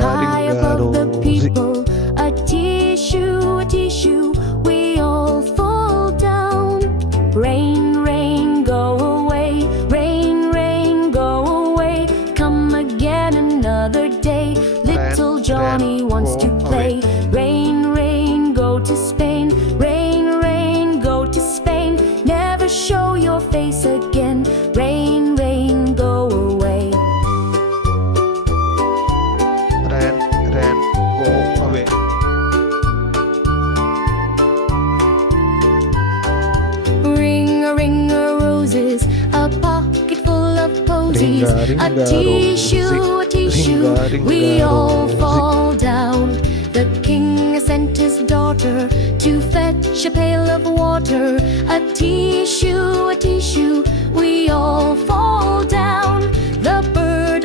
high above the people. A tissue, we all fall down. Rain, rain, go away. Rain, rain, go away. Come again another day. Little Johnny wants to play. Rain, rain, go to Spain. Rain, rain, go to Spain. Never show your face again. Rain, rain, go away. Rain, rain, go away. Ring a roses, a pocket full of posies. A tissue, we all fall down. The king sent his daughter to fetch a pail of water. A